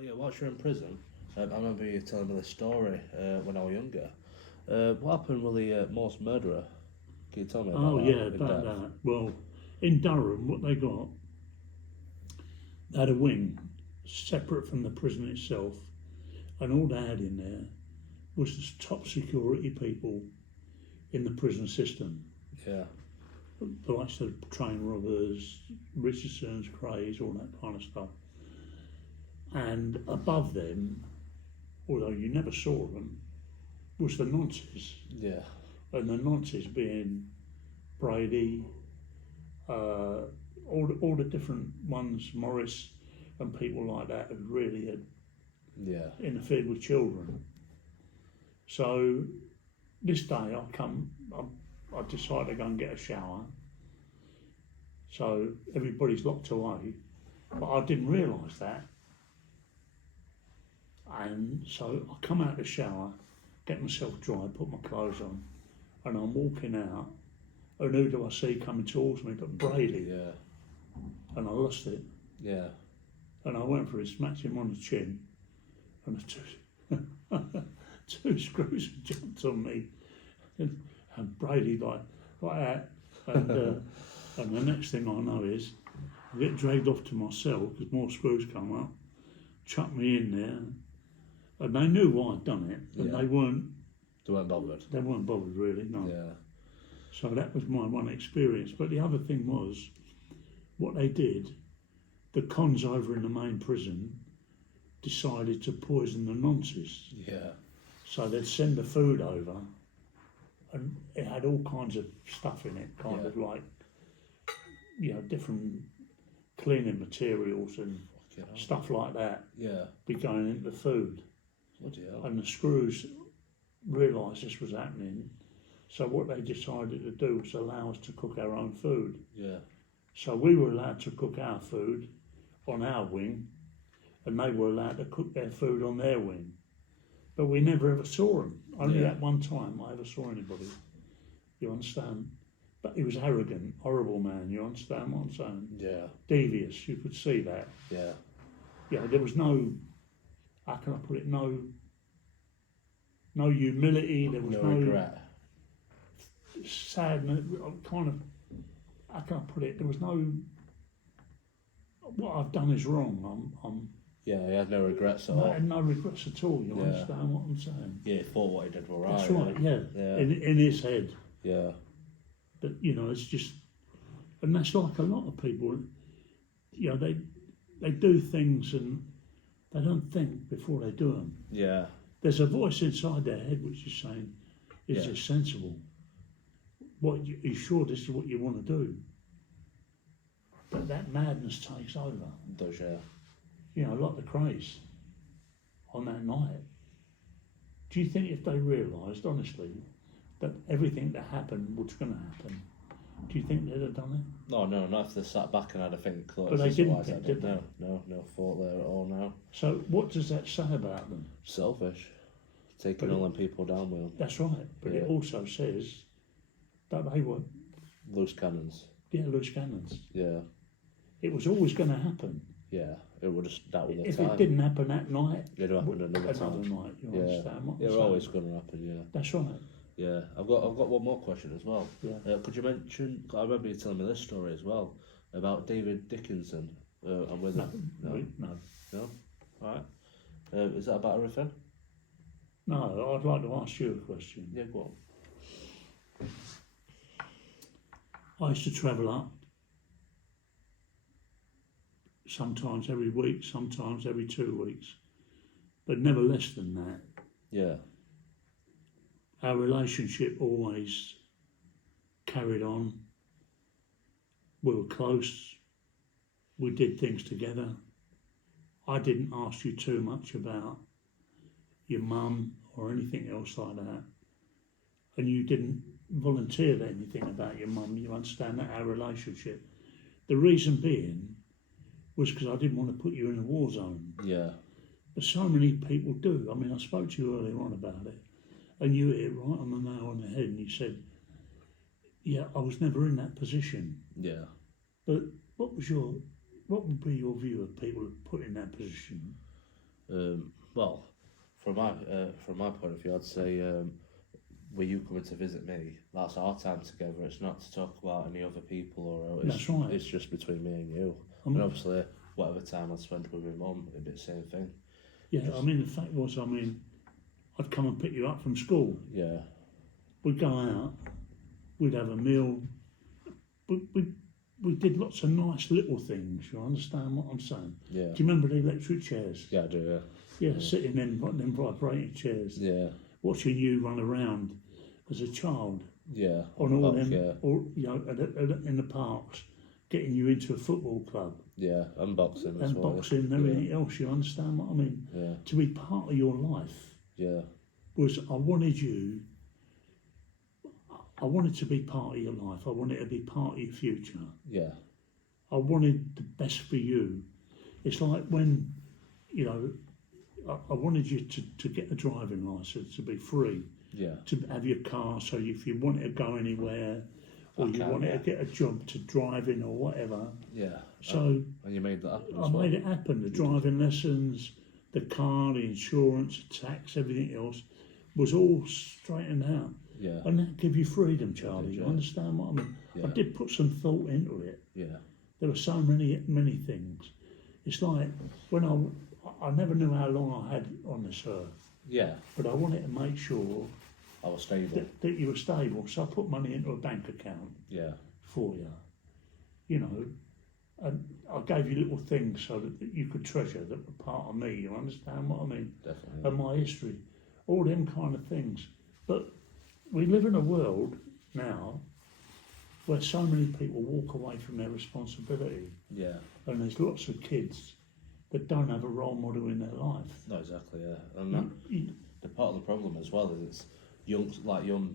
Oh yeah, whilst you're in prison, I remember you telling me this story when I was younger. What happened with the Morse murderer? Can you tell me about Oh that yeah, in about depth? that. Well, in Durham, what they had a wing separate from the prison itself, and all they had in there was the top security people in the prison system. Yeah, The likes of train robbers, Richardson's, Krays, all that kind of stuff. And above them, although you never saw them, was the nonces. yeah, And the nonces being Brady, all the different ones, Morris and people like that who really had yeah, interfered with children. So this day I decided to go and get a shower. So everybody's locked away, but I didn't realise that. And so I come out of the shower, get myself dry, put my clothes on, and I'm walking out. And who do I see coming towards me but Brady? yeah, And I lost it. yeah, And I went for it, smacked him on the chin, and the two screws had jumped on me. And Brady like that. And the next thing I know is I get dragged off to my cell because more screws come up, chuck me in there, and they knew why I'd done it, and Yeah. they weren't bothered. really, no. Yeah, So that was my one experience. But the other thing was, what they did, the cons over in the main prison decided to poison the nonces. yeah, So they'd send the food over, and it had all kinds of stuff in it, kind of like, different cleaning materials and fucking hell. stuff like that Yeah, be going into the food. bloody hell. And the screws realised this was happening, so what they decided to do was allow us to cook our own food. Yeah, So we were allowed to cook our food on our wing, and they were allowed to cook their food on their wing. But we never ever saw them. Only Yeah. at one time I ever saw anybody. You understand? But he was arrogant, horrible man. You understand what I'm saying? yeah, Devious. You could see that. yeah, There was no. How can I put it? No humility. There was no no regret. sadness. Kind of. How can I put it? There was no. What I've done is wrong. Yeah, he had no regrets at I all. had no regrets at all. You Yeah. understand what I'm saying? Yeah, he thought what he did was right. That's right. Yeah. Yeah. In his head. Yeah, But it's just, and that's like a lot of people. They do things and they don't think before they do them. yeah, There's a voice inside their head which is saying, "Is Yeah. this sensible? Are you sure this is what you want to do?" But that madness takes over. it does, yeah. Like the craze on that night. Do you think if they realised, honestly, that everything that happened was going to happen, do you think they'd have done it? No, not if they sat back and had a think. But they didn't otherwise think, I did don't- No thought there at all now. So what does that say about them? Selfish. Taking But all them people down with them. That's right. But Yeah. it also says that they were, Loose cannons. loose cannons. Yeah, It was always going to happen. yeah. That was the If time. it didn't happen that night, It'd happen another time. night. You Yeah, understand what I'm they're saying? always going to happen. Yeah, That's right. yeah. I've got one more question as well. Yeah. Could you mention? I remember you telling me this story as well about David Dickinson. And with No. no. All right. Is that about everything? No, I'd like to ask you a question. Yeah, go on. I used to travel up, sometimes every week, sometimes every 2 weeks, but never less than that. Yeah, Our relationship always carried on. We were close. We did things together. I didn't ask you too much about your mum or anything else like that. And you didn't volunteer anything about your mum. You understand that, our relationship. The reason being was because I didn't want to put you in a war zone. yeah, But so many people do. I mean, I spoke to you earlier on about it, and you hit it right on the nail on the head, and you said, yeah, I was never in that position. yeah. But what would be your view of people put in that position? Well, from my point of view, I'd say were you coming to visit me? That's our time together. It's not to talk about any other people or That's right. It's just between me and you. I mean, And obviously, whatever time I'd spend with my mum, it'd be the same thing. yeah, I mean, the fact was, I'd come and pick you up from school. Yeah, We'd go out, we'd have a meal. We did lots of nice little things, you understand what I'm saying? yeah, Do you remember the electric chairs? yeah, I do. Yeah, sitting in them vibrating chairs, Yeah, watching you run around as a child yeah, on all them, yeah, or, you know, in the parks, getting you into a football club yeah, and boxing as and well. boxing and everything else, you understand what I mean? Yeah, To be part of your life yeah, was, I wanted to be part of your life. I wanted to be part of your future. yeah, I wanted the best for you. It's like when, you know, I wanted you to get a driving licence, to be free, yeah, to have your car, so if you wanted to go anywhere or you wanted yeah. to get a job to drive in or whatever. yeah. So And you made that happen I as well. made it happen. The driving lessons, the car, the insurance, the tax, everything else was all straightened out. Yeah, And that give you freedom, Charlie. You yeah. understand what I mean? Yeah. I did put some thought into it. yeah, There were so many things. It's like when I never knew how long I had on this earth, yeah. but I wanted to make sure I was stable. that you were stable. So I put money into a bank account Yeah, for you, you know, and I gave you little things so that you could treasure that were part of me. You understand what I mean? definitely. And my history, all them kind of things. But we live in a world now where so many people walk away from their responsibility, Yeah, and there's lots of kids that don't have a role model in their life. no, exactly. Yeah, and that, the part of the problem as well is it's young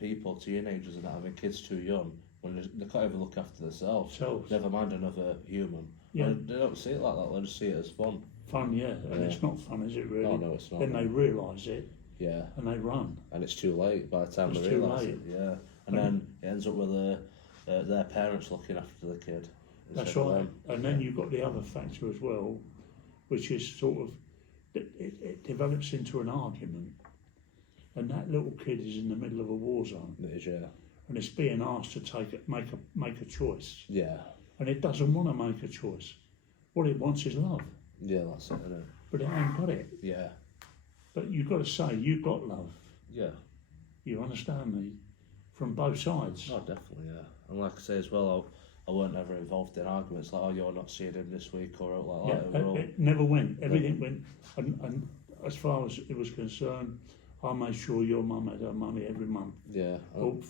people, teenagers, and that having kids too young when they can't even look after themselves. Selves. Never mind another human. Yeah. And they don't see it like that. They just see it as fun. Fun, yeah, and it's not fun, is it really? Oh no, it's not. Then they realise it Yeah, and they run. and it's too late by the time It's they too realise late. it. Yeah, and then it ends up with their parents looking after the kid. That's instead of right. them. And then you've got the other factor as well, which is sort of, it develops into an argument. And that little kid is in the middle of a war zone, It is, yeah. and it's being asked to make a choice, Yeah, and it doesn't want to make a choice. What it wants is love, yeah, that's it, isn't it? but it ain't got it. Yeah, But you've got to say you've got love. yeah. You understand me? From both sides. Oh, definitely, yeah. And like I say as well, I weren't ever involved in arguments like, oh, you're not seeing him this week or out like Yeah, that. We're all- it never went. Everything went, and as far as it was concerned, I made sure your mum had her money every month. yeah, Well,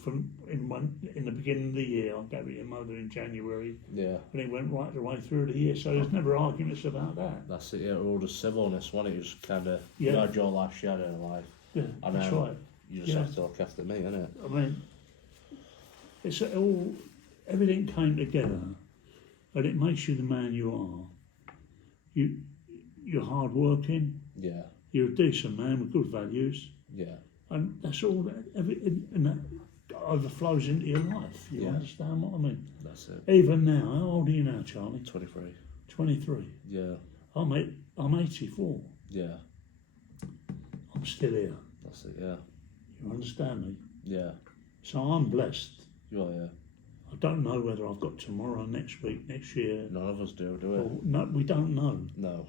in the beginning of the year, I gave it your mother in January, yeah. and it went right the way through the year. So there's never arguments about that. That's it, yeah. We're all just civilness, wasn't it? You just kind of, Yeah. you had your life, she had her life. Yeah, And that's right. You just Yeah. have to look after me, innit? I mean, it's all, everything came together, and it makes you the man you are. You're hard working. Yeah, You're a decent man with good values. yeah, And that's all and that overflows into your life. You Yeah. understand what I mean? that's it. Even now, how old are you now, Charlie? 23. 23. Yeah, I'm 84. yeah, I'm still here. that's it, yeah, You understand me? yeah. So I'm blessed. You are, yeah. I don't know whether I've got tomorrow, next week, next year. None of us do we? Or, no, we don't know. No,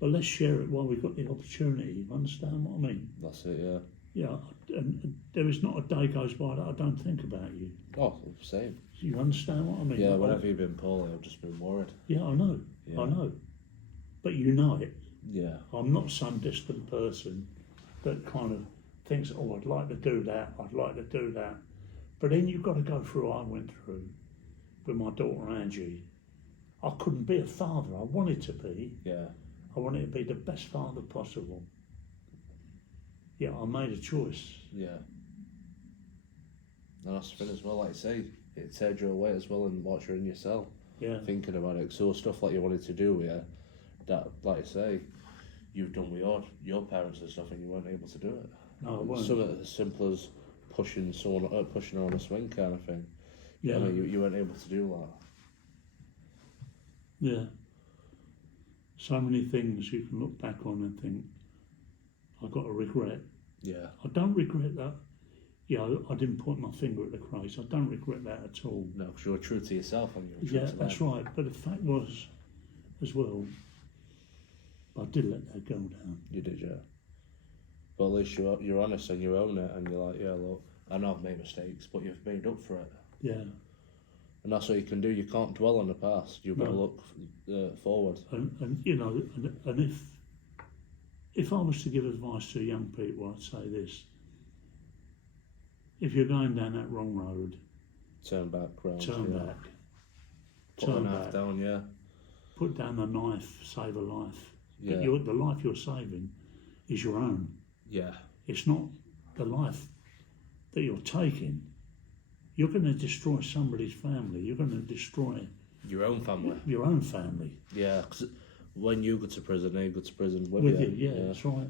But let's share it while we've got the opportunity. You understand what I mean? that's it, yeah. Yeah, and there is not a day goes by that I don't think about you. Oh, same. You understand what I mean? Yeah, whenever you've been poorly, I've just been worried. Yeah, I know. Yeah. I know. But you know it. Yeah, I'm not some distant person that kind of thinks, oh, I'd like to do that, I'd like to do that. But then you've got to go through what I went through with my daughter Angie. I couldn't be a father. I wanted to be. yeah, I wanted to be the best father possible. Yeah, I made a choice. yeah. And that's the thing as well, like you say, it tears you away as well and whilst you're in yourself, Yeah, thinking about it. So stuff like you wanted to do, yeah, that, like you say, you've done with your parents and stuff and you weren't able to do it. no, I weren't. Something as simple as pushing her on a swing kind of thing. Yeah, I mean, you weren't able to do that. yeah. so many things you can look back on and think, I've got a regret. Yeah. I don't regret that. I didn't point my finger at the Krays. I don't regret that at all. No, because you were true to yourself and you were true to them. That's right. But the fact was, as well, I did let that girl down. You did, yeah. But at least you're honest and you own it, and you're like, yeah, look, I know I've made mistakes, but you've made up for it. Yeah. And that's what you can do. You can't dwell on the past. You've got to look forward. And if I was to give advice to young people, I'd say this: if you're going down that wrong road, turn back, round. Turn back. Put the knife down, yeah. Put down the knife, save a life. Yeah. But the life you're saving is your own. Yeah. It's not the life that you're taking. You're going to destroy somebody's family. You're going to destroy your own family. Your own family. Yeah, because when you go to prison, they go to prison with you. you. Yeah, that's right.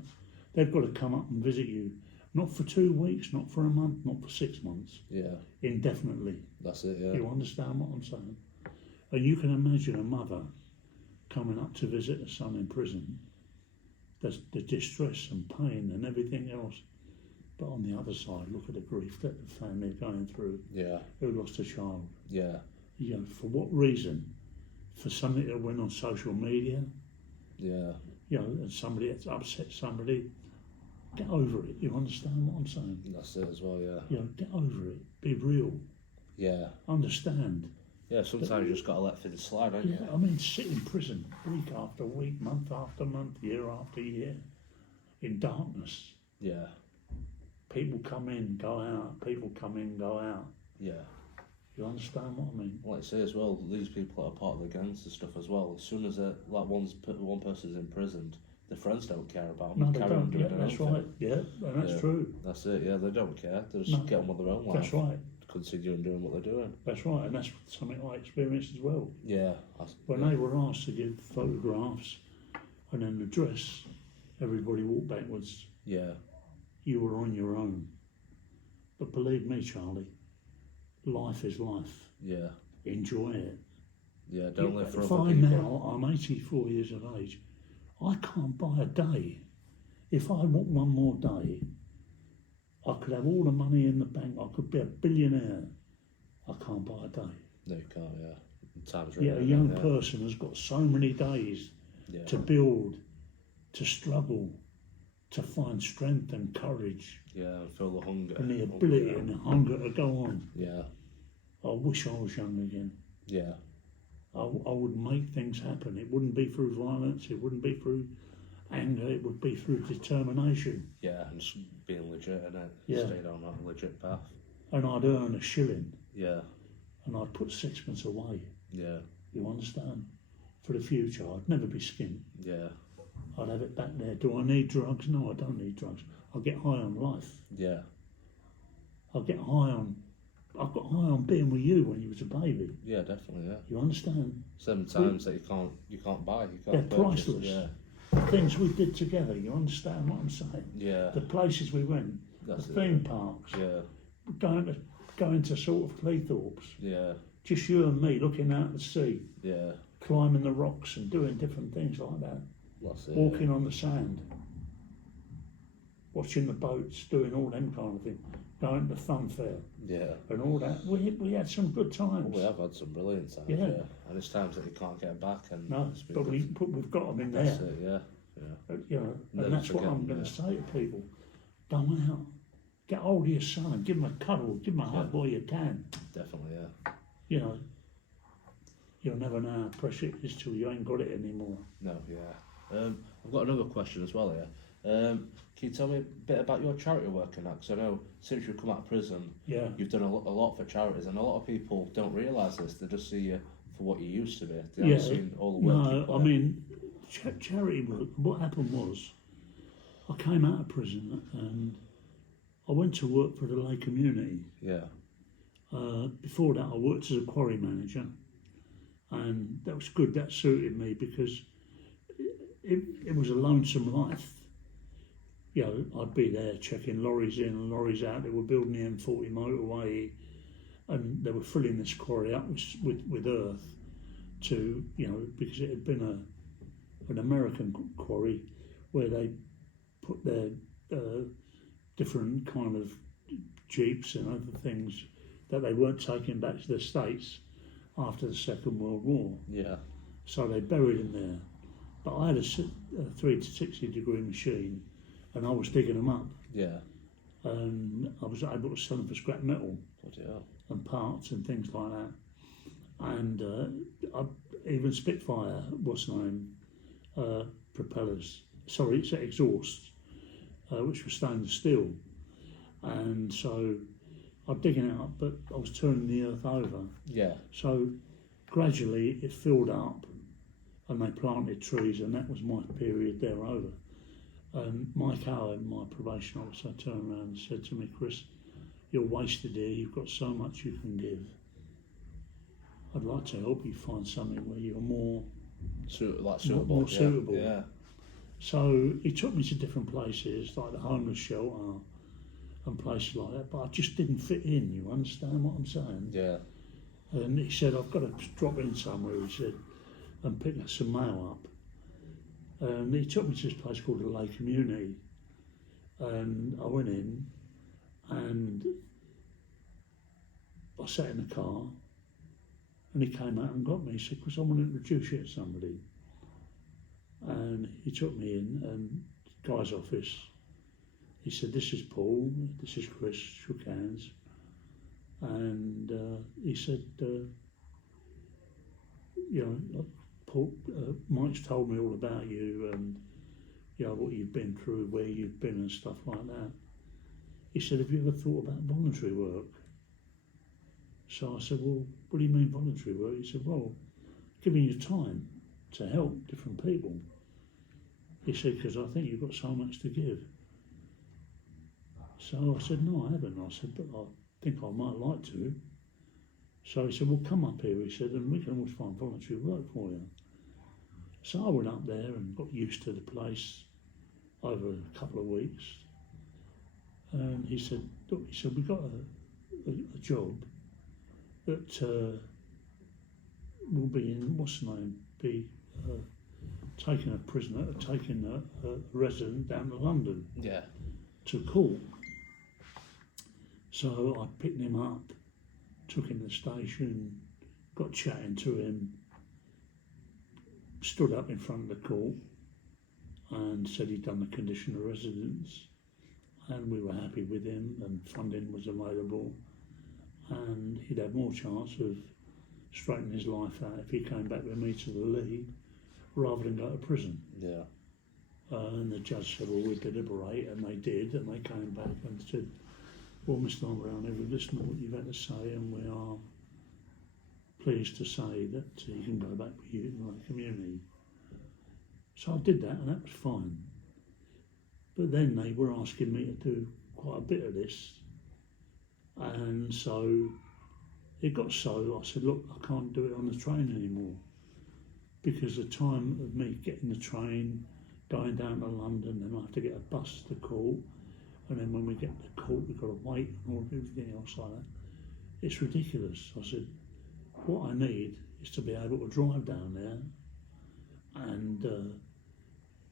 They've got to come up and visit you. Not for 2 weeks, not for a month, not for 6 months. Yeah. Indefinitely. That's it, yeah. You understand what I'm saying? And you can imagine a mother coming up to visit her son in prison. There's the distress and pain and everything else. But on the other side, look at the grief that the family are going through. Yeah. Who lost a child. Yeah. For what reason? For something that went on social media? Yeah. And somebody that's upset somebody. Get over it. You understand what I'm saying? That's it as well, yeah. Get over it. Be real. Yeah. Understand. Yeah, sometimes you just got to let things slide, don't you? I mean, sit in prison week after week, month after month, year after year, in darkness. Yeah. People come in, go out. People come in, go out. Yeah. You understand what I mean? Like I say as well, these people that are part of the gangs and stuff as well, as soon as one person's imprisoned, the friends don't care about them. No, they don't. Yeah, that's right. Yeah, and that's true. That's it, yeah, they don't care. They just get on with their own life. That's right. Continue doing what they're doing. That's right, and that's something I experienced as well. Yeah. When they were asked to give photographs and an address, everybody walked backwards. Yeah. You were on your own. But believe me, Charlie, life is life. Yeah. Enjoy it. Yeah, don't live for if other I people. now, I'm 84 years of age, I can't buy a day. If I want one more day, I could have all the money in the bank, I could be a billionaire. I can't buy a day. No, you can't, yeah. Time's really A young person has got so many days to build, to struggle, to find strength and courage. Yeah, and feel the hunger. And the ability and the hunger to go on. Yeah. I wish I was young again. Yeah. I would make things happen. It wouldn't be through violence, it wouldn't be through anger, it would be through determination. Yeah, and just being legit in it. Yeah. Stayed on that legit path. And I'd earn a shilling. Yeah. And I'd put sixpence away. Yeah. You understand? For the future, I'd never be skint. Yeah. I'd have it back there. Do I need drugs? No, I don't need drugs. I'll get high on life. Yeah. I'll get high on... I got high on being with you when you was a baby. Yeah, definitely, yeah. You understand? Sometimes that you can't buy. You can't They're purchase. priceless. Yeah. The things we did together, you understand what I'm saying? Yeah. The places we went, the theme parks, going to sort of Cleethorpes. Yeah. Just you and me looking out at the sea. Yeah. Climbing the rocks and doing different things like that. That's it. Walking on the sand. Watching the boats, doing all them kind of things. Going to the fun fair. Yeah. And all that. We had some good times. Well, we have had some brilliant times, Yeah. And it's times that you can't get back. And No, it's been but good. we've got them in there. That's it, yeah. Yeah. And Never that's what forget I'm them, going to say to people. Go out. Get hold of your son and give him a cuddle. Give him a hug while you can. Definitely, yeah. You'll never know how precious it is till you ain't got it anymore. No, yeah. I've got another question as well here. Can you tell me a bit about your charity work and that? Because I know since you've come out of prison, you've done a lot for charities, and a lot of people don't realise this. They just see you for what you used to be. They haven't seen all the work you put in. I mean, charity work, what happened was, I came out of prison and I went to work for the lay community. Yeah. Before that, I worked as a quarry manager, and that was good. That suited me because it was a lonesome life. I'd be there checking lorries in and lorries out. They were building the M40 motorway, and they were filling this quarry up with earth to, because it had been an American quarry where they put their different kind of jeeps and other things that they weren't taking back to the States after the Second World War. Yeah. So they buried them there. But I had a 360-degree machine, and I was digging them up. Yeah. And I was able to sell them for scrap metal and parts and things like that. And even Spitfire, what's the name, propellers. Sorry, it's exhaust, which was stainless steel. And so I'm digging it up, but I was turning the earth over. Yeah. So gradually it filled up, and they planted trees, and that was my period there over. Mike Allen, my probation officer, turned around and said to me, "Chris, you're wasted here. You've got so much you can give. I'd like to help you find something where you're more suitable. More suitable." Yeah. So he took me to different places, like the homeless shelter and places like that, but I just didn't fit in, you understand what I'm saying? Yeah. And he said, "I've got to drop in somewhere," he said, "and pick some mail up." And he took me to this place called the Lay Community, and I went in, and I sat in the car, and he came out and got me. He said, "Chris, I want to introduce you to somebody." And he took me in, and the guy's office. He said, "This is Paul, this is Chris," shook hands. And he said, "Paul, Mike's told me all about you and, what you've been through, where you've been and stuff like that." He said, "Have you ever thought about voluntary work?" So I said, "Well, what do you mean voluntary work?" He said, "Well, giving you time to help different people." He said, "Because I think you've got so much to give." So I said, "No, I haven't." I said, "But I think I might like to." So he said, "Well, come up here," he said, "and we can always find voluntary work for you." So I went up there and got used to the place over a couple of weeks. And he said, "Look," he said, "we've got a job that will be in, what's the name, taking a prisoner, taking a resident down to London to court." So I picked him up, took him to the station, got chatting to him, stood up in front of the court and said he'd done the condition of residence, and we were happy with him, and funding was available, and he'd have more chance of straightening his life out if he came back with me to the League rather than go to prison. Yeah. And the judge said, "Well, we deliberate," and they did, and they came back and said, "Well, Mr. Lambrianou, we've listened to what you've had to say, and we are pleased to say that you can go back with you in the community." So I did that, and that was fine. But then they were asking me to do quite a bit of this, and so it got so I said, "Look, I can't do it on the train anymore, because the time of me getting the train, going down to London, then I have to get a bus to court, and then when we get to court we've got to wait and all everything else like that. It's ridiculous." I said, "What I need is to be able to drive down there and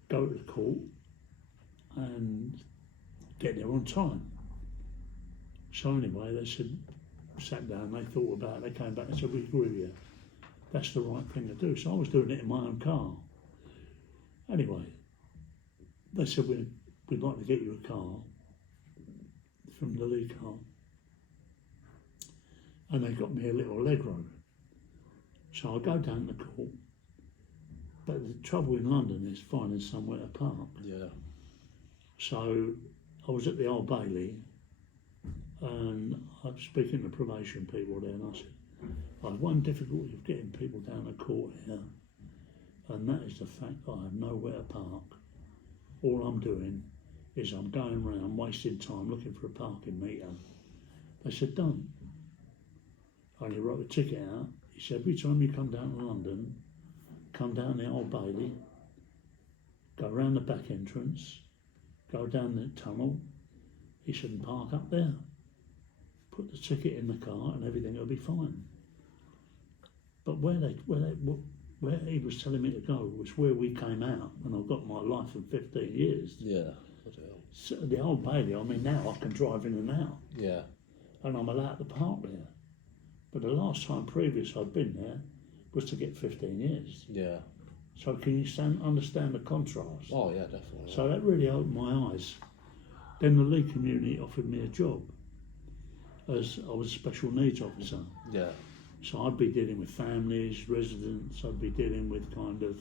go to the court and get there on time." So anyway, they said, sat down, they thought about it, they came back and said, "We agree with you. That's the right thing to do." So I was doing it in my own car. Anyway, they said, we'd like to get you a car from the Lee car. And they got me a little Allegro. So I go down to court. But the trouble in London is finding somewhere to park. Yeah. So I was at the Old Bailey, and I was speaking to probation people there, and I said, "I have one difficulty of getting people down to court here, and that is the fact that I have nowhere to park. All I'm doing is I'm going around wasting time looking for a parking meter." They said, "Don't." And he wrote a ticket out. He said, "Every time you come down to London, come down the Old Bailey, go round the back entrance, go down the tunnel," he said, "and park up there. Put the ticket in the car and everything will be fine." But where they where he was telling me to go was where we came out, and I got my life in 15 years. Yeah. So the Old Bailey, I mean, now I can drive in and out. Yeah. And I'm allowed to park there. But the last time previous I'd been there was to get 15 years. Yeah. So can you understand the contrast? Oh, yeah, definitely. So that really opened my eyes. Then the League community offered me a job as I was a special needs officer. Yeah. So I'd be dealing with families, residents, I'd be dealing with kind of,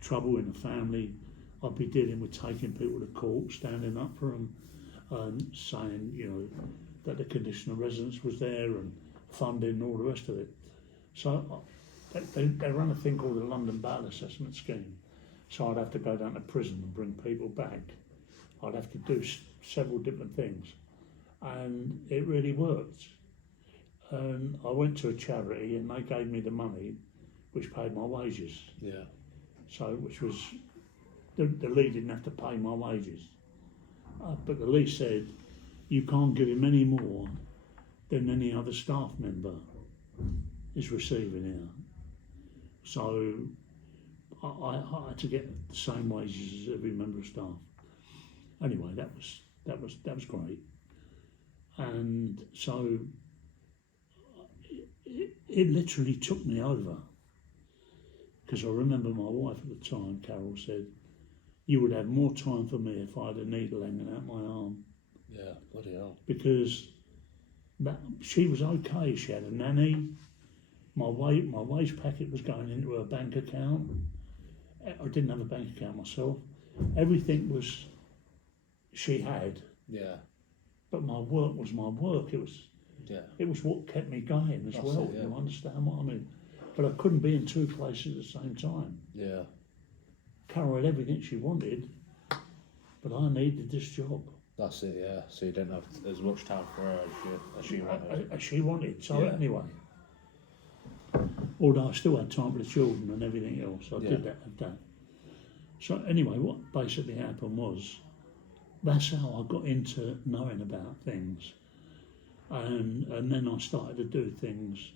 trouble in the family. I'd be dealing with taking people to court, standing up for them, and saying, that the condition of residence was there and funding and all the rest of it. So they run a thing called the London Bail Assessment Scheme. So I'd have to go down to prison and bring people back. I'd have to do several different things. And it really worked. And I went to a charity and they gave me the money which paid my wages. Yeah. So, which was, the League didn't have to pay my wages. But the League said, you can't give him any more than any other staff member is receiving here. So I had to get the same wages as every member of staff. Anyway, that was great. And so it literally took me over, because I remember my wife at the time, Carol, said, you would have more time for me if I had a needle hanging out my arm. Yeah, bloody hell. Because she was okay. She had a nanny. My wage packet was going into her bank account. I didn't have a bank account myself. Everything was she had. Yeah. But my work was my work. It was what kept me going as well. It, yeah. You understand what I mean? But I couldn't be in two places at the same time. Yeah. Carol had everything she wanted, but I needed this job. That's it, yeah. So you didn't have as much time for her as she wanted. As she wanted. So Yeah. anyway, although I still had time for the children and everything else, I did that. So anyway, what basically happened was, that's how I got into knowing about things. And then I started to do things,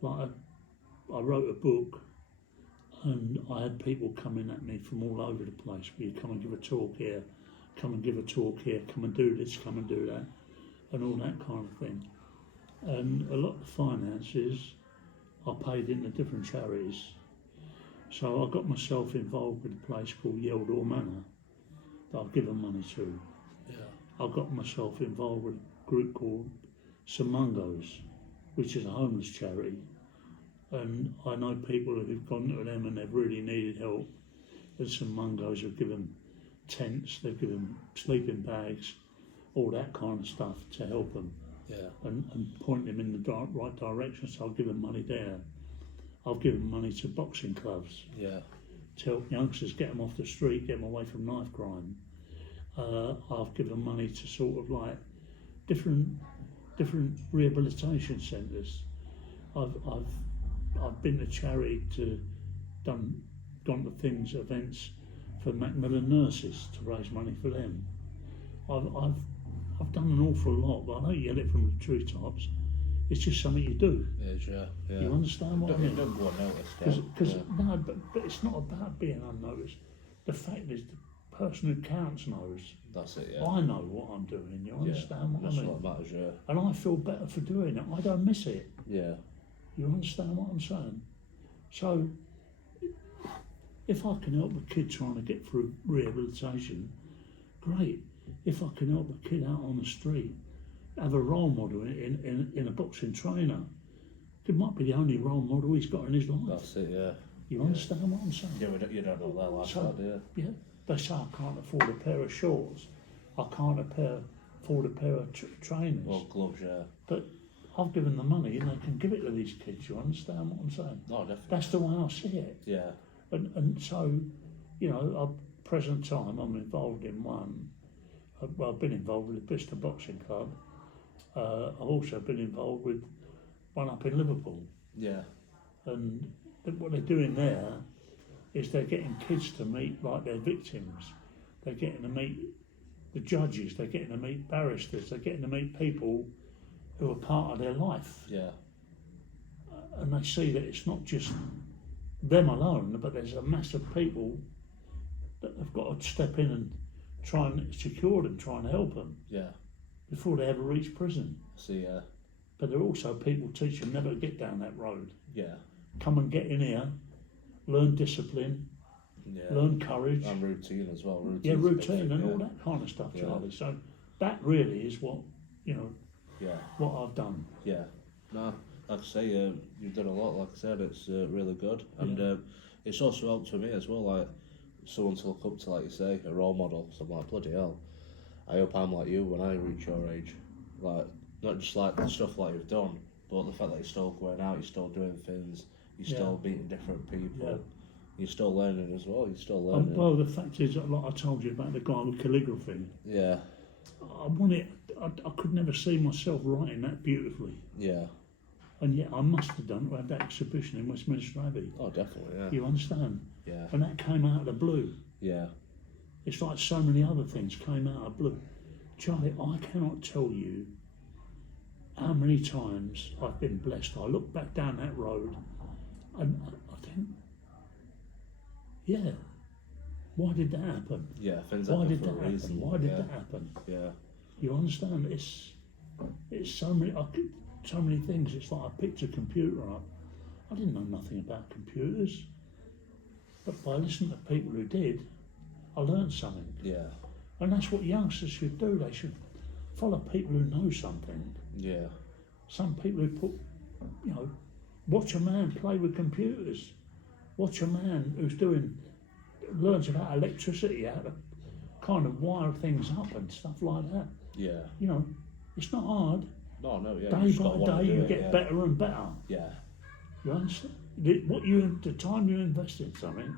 like I wrote a book, and I had people coming at me from all over the place. Will you come and give a talk here? Come and give a talk here. Come and do this, come and do that, and all that kind of thing. And a lot of the finances I paid into different charities. So I got myself involved with a place called Yeldor Manor that I've given money to. Yeah. I got myself involved with a group called St Mungo's, which is a homeless charity. And I know people who've gone to them and they've really needed help. And St Mungo's have given tents, they've given sleeping bags, all that kind of stuff to help them. Yeah. And point them in the right direction. So I've given money there. I've given money to boxing clubs. Yeah. To help youngsters get them off the street, get them away from knife crime. I've given money to sort of like different rehabilitation centres. I've been to charity to gone to events for Macmillan nurses to raise money for them. I've done an awful lot, but I don't yell it from the treetops. It's just something you do. Yeah. You understand what I mean? Don't go unnoticed. No, but it's not about being unnoticed. The fact is, the person who counts knows. That's it, yeah. I know what I'm doing. You understand what I mean? That's what matters, yeah. And I feel better for doing it. I don't miss it. Yeah. You understand what I'm saying? So, if I can help a kid trying to get through rehabilitation, great. If I can help a kid out on the street, have a role model in a boxing trainer, it might be the only role model he's got in his life. That's it, yeah. You understand what I'm saying? Yeah, you don't know their lifestyle, do you? Yeah. They say I can't afford a pair of shorts. I can't afford a pair of trainers. Well, gloves, yeah. But I've given the money and they can give it to these kids. You understand what I'm saying? No, definitely. That's the way I see it. Yeah. And so, at present time, I'm involved in one. Well, I've been involved with the Bristol Boxing Club. I've also been involved with one up in Liverpool. Yeah. And what they're doing there is they're getting kids to meet like their victims. They're getting to meet the judges. They're getting to meet barristers. They're getting to meet people who are part of their life. Yeah. and they see that it's not just them alone, but there's a mass of people that have got to step in and try and secure them, try and help them. Yeah. Before they ever reach prison. See, yeah. But there are also people teach them never to get down that road. Yeah. Come and get in here, learn discipline, learn courage. And routine as well. Routine and all that kind of stuff, Charlie. So that really is what, what I've done. Yeah. No, like I say, you've done a lot, like I said, it's really good. And it's also helped for me as well, like someone to look up to, like you say, a role model. So I'm like, bloody hell, I hope I'm like you when I reach your age. Like, not just like the stuff like you've done, but the fact that you're still going out, you're still doing things, you're still meeting different people, you're still learning as well, you're still learning. Well, the fact is, like I told you about the guy with calligraphy. Yeah. I could never see myself writing that beautifully. Yeah. And yet I must have done to have that exhibition in Westminster Abbey. Oh, definitely, yeah. You understand? Yeah. And that came out of the blue. Yeah. It's like so many other things came out of blue. Charlie, I cannot tell you how many times I've been blessed. I look back down that road and I think, why did that happen? Yeah, things Why happen did for that a reason. happen? Why did that happen? Yeah. You understand? It's so many. So many things. It's like I picked a computer up. I didn't know nothing about computers, but by listening to people who did, I learned something. Yeah. And that's what youngsters should do. They should follow people who know something. Yeah. Some people who put, watch a man play with computers. Watch a man who's learns about electricity, how to kind of wire things up and stuff like that. Yeah. It's not hard. No, yeah. Day by day, you get better and better. Yeah. You understand? The time you invest in something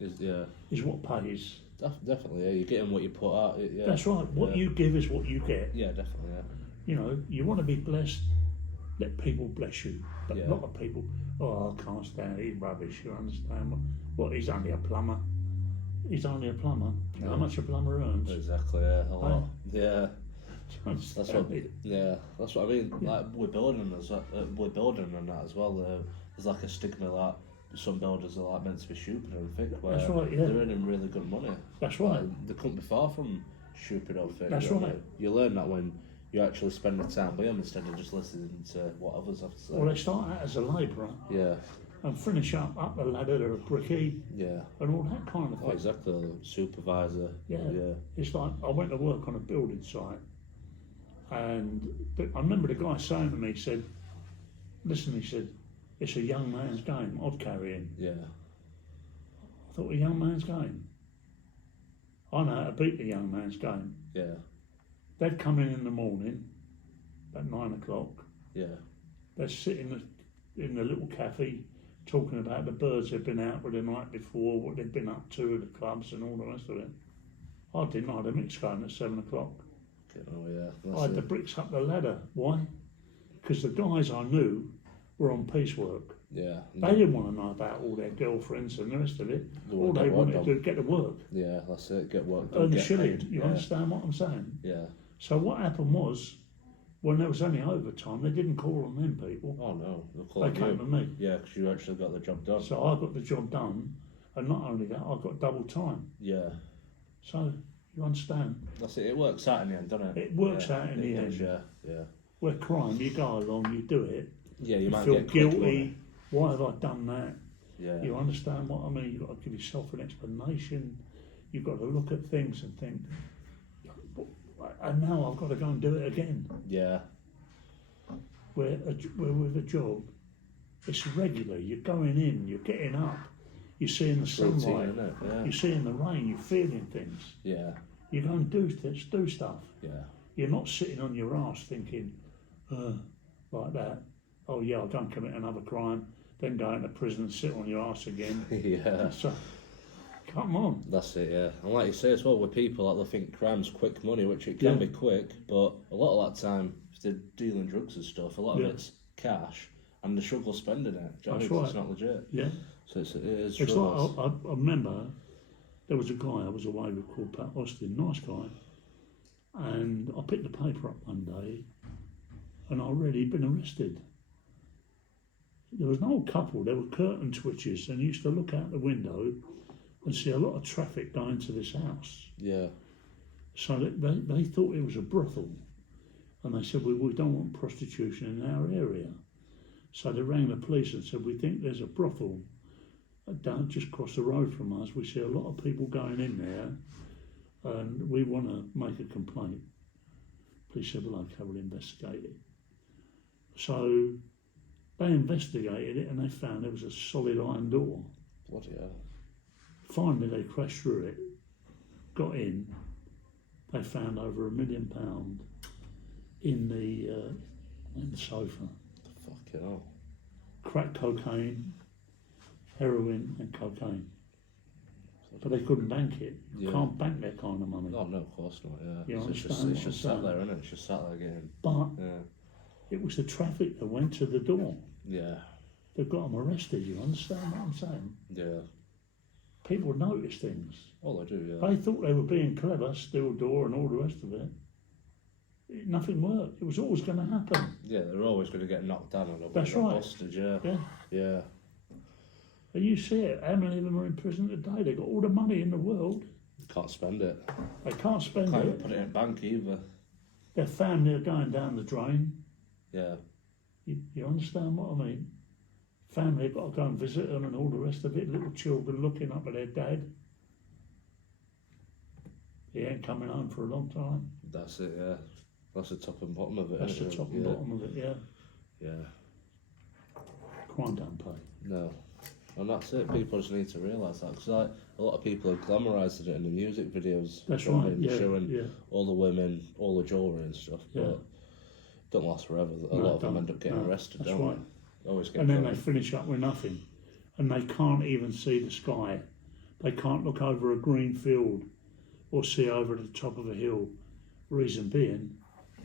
is what pays. Definitely, yeah. You're getting what you put out. Yeah. That's right. What you give is what you get. Yeah, definitely, yeah. You want to be blessed, let people bless you. But a lot of people, I can't stand it, he's rubbish, you understand? What, he's only a plumber. He's only a plumber. Yeah. How much a plumber earns? Exactly, yeah. A lot. Yeah. That's what I mean. Yeah. Like we're building on that as well. There's like a stigma that some builders are like meant to be stupid and thick, where That's right, yeah. they're earning really good money. That's right. Like, they couldn't be far from stupid or thick. That's right. You learn that when you actually spend the time with them instead of just listening to what others have to say. Well, they start out as a labourer. Yeah. And finish up the ladder to a brickie. Yeah. And all that kind of thing. Oh, exactly. Supervisor. Yeah. Yeah. It's like I went to work on a building site, and I remember the guy saying to me, he said, "Listen," he said, "it's a young man's game, odd carrying." Yeah. I thought, a young man's game? I know how to beat the young man's game. Yeah. They'd come in the morning, at 9 o'clock. Yeah. They'd sit in the little cafe, talking about the birds they'd been out with the night before, what they'd been up to at the clubs and all the rest of it. I didn't. I had a mix going at 7 o'clock. Oh, yeah. I had the bricks up the ladder. Why? Because the guys I knew were on piecework. Yeah. They didn't want to know about all their girlfriends and the rest of it. All they wanted to do was get to work. Yeah, that's it. Get work done. Earn the get shilling. paid. You understand what I'm saying? Yeah. So what happened was, when there was any overtime, they didn't call on them people. Oh no, they came to me. Yeah, because you actually got the job done. So I got the job done, and not only that, I got double time. Yeah. So you understand? That's it. It works out in the end, doesn't it? It works out in the end. Yeah. Where crime, you go along, you do it. Yeah, you might feel get quick guilty. money. Why have I done that? Yeah. You understand what I mean? You've got to give yourself an explanation. You've got to look at things and think, and now I've got to go and do it again. Yeah. Where with a job, it's regular. You're going in, you're getting up, you're seeing the sunlight, you're seeing the rain, you're feeling things. Yeah. You go and do stuff. Yeah. You're not sitting on your arse thinking, like that. Oh yeah, I'll go and commit another crime, then go into prison and sit on your arse again. Yeah. So, come on. That's it, yeah. And like you say as well, with people, like, they think crime's quick money, which it can be quick, but a lot of that time, if they're dealing drugs and stuff, a lot of it's cash, and they struggle spending it. Do you know what I mean? 'Cause it's not legit. Yeah. So it is It's struggles. like, I remember there was a guy I was away with called Pat Austin, nice guy, and I picked the paper up one day, and I'd already been arrested. there was an old couple, there were curtain twitches, and used to look out the window and see a lot of traffic going to this house. Yeah. So they thought it was a brothel, and they said, we don't want prostitution in our area. So they rang the police and said, we think there's a brothel down just across the road from us. We see a lot of people going in there, and we want to make a complaint. Police said, well, okay, we'll investigate it. So they investigated it, and they found there was a solid iron door. Bloody hell. Finally, they crashed through it, got in. They found over £1 million in the sofa. Fucking hell. Crack cocaine, heroin and cocaine. But they couldn't bank it. You can't bank that kind of money. Oh, no, of course not, yeah. You it's just sat there, isn't it? It's just sat there getting... But it was the traffic that went to the door. Yeah. They've got them arrested, you understand what I'm saying? Yeah. People notice things. Oh, they do, yeah. They thought they were being clever, steel door and all the rest of it. Nothing worked. It was always going to happen. Yeah, they were always going to get knocked down and That's right. busted, yeah. Yeah. Yeah. And you see it, how many of them are in prison today? They've got all the money in the world. Can't spend it. They can't spend Can't it. even put it in bank either. Their family are going down the drain. Yeah. You understand what I mean? Family have got to go and visit them and all the rest of it. Little children looking up at their dad. He ain't coming home for a long time. That's it, yeah. That's the top and bottom of it. That's the top and bottom of it, yeah. Yeah. Crime don't pay. No. And that's it. People just need to realise that. Because like, a lot of people have glamorised it in the music videos. That's right, showing all the women, all the jewellery and stuff. But it don't last forever. A lot of them end up getting arrested, that's don't right. they? Always get and then they finish up with nothing. And they can't even see the sky. They can't look over a green field or see over the top of a hill. Reason being,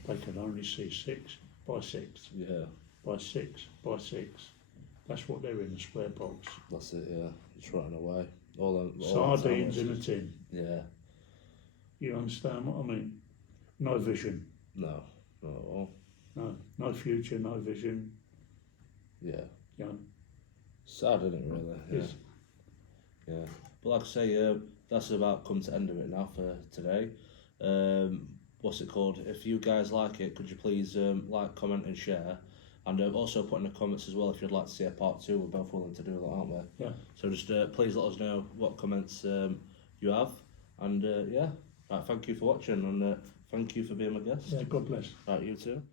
they can only see 6 by 6. Yeah. By 6 by 6. That's what they're in, a square box. That's it, yeah. Just running away. Sardines in a tin. Yeah. You understand what I mean? No vision. No, not at all. No future, no vision. Yeah. You know. Sad, isn't it, really? Yeah. Yeah. But like I say, that's about come to end of it now for today. What's it called? If you guys like it, could you please like, comment and share? And also put in the comments as well if you'd like to see a part 2. We're both willing to do that, aren't we? Yeah. So just please let us know what comments you have. And right, thank you for watching, and thank you for being my guest. Yeah, God bless. Right, you too.